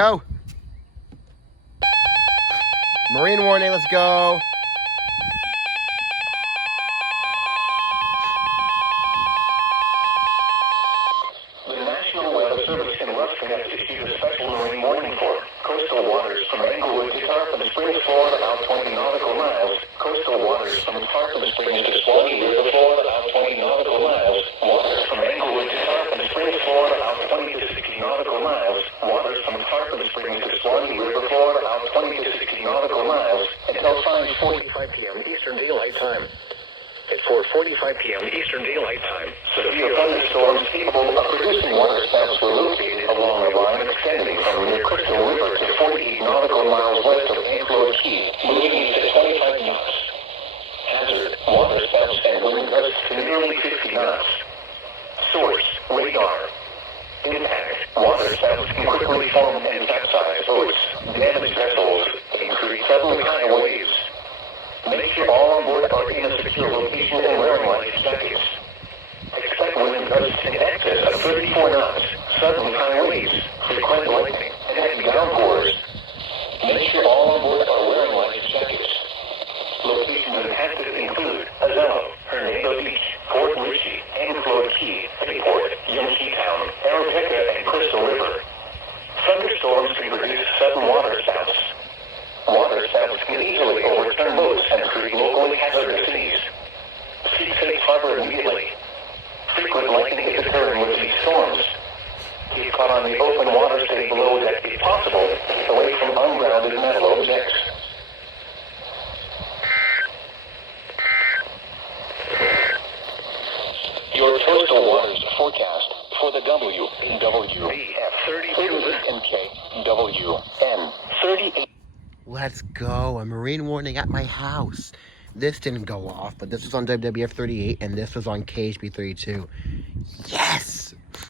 Go. Marine warning, let's go. The National Weather Service in Ruskin has issued a special marine warning for coastal waters from Englewood to Tarpon Springs, Florida, out 20 nautical miles. Coastal waters from Tarpon Springs to Suwannee River, Florida, out 20 nautical miles. Waters from Englewood to Tarpon Springs, Florida, out 20 to 60 nautical miles. Waters from Tarpon Springs to Suwannee River, Florida, out 20 to 60 nautical miles until 5:45 p.m. Eastern Daylight Time. At 4:45 p.m. Eastern Daylight Time, severe thunderstorms capable of producing waterspouts were located along a line extending from near Crystal River to 48 nautical miles west of Anclote Key, moving to 25 knots. Hazard: waterspouts and wind gusts to nearly 50 knots. Source: radar. Impact: waterspouts can quickly form and capsize boats, damage vessels, increase suddenly high waves. Make sure all on board are in a secure location and wearing life jackets. Expect wind gusts in excess of 34 knots, suddenly high waves, frequent lightning, and heavy downpours. Make sure all on board are wearing life jackets. Locations impacted include Azello, Hernando Beach, Fort Ritchie, Anclote Key, Freeport, Youngstown, Arapaca, and Crystal River. Thunderstorms can produce sudden waterspouts. Waterspouts can easily overturn boats and create locally hazardous seas. Seek safe harbor immediately. Frequent lightning is occurring with these storms. If caught on the open water, stay below deck if possible, away from ungrounded metal objects. Your coastal waters forecast for the WWF38 and KHB32 Let's go. A marine warning at my house. This didn't go off, but this was on WWF38 and this was on KHB32. Yes!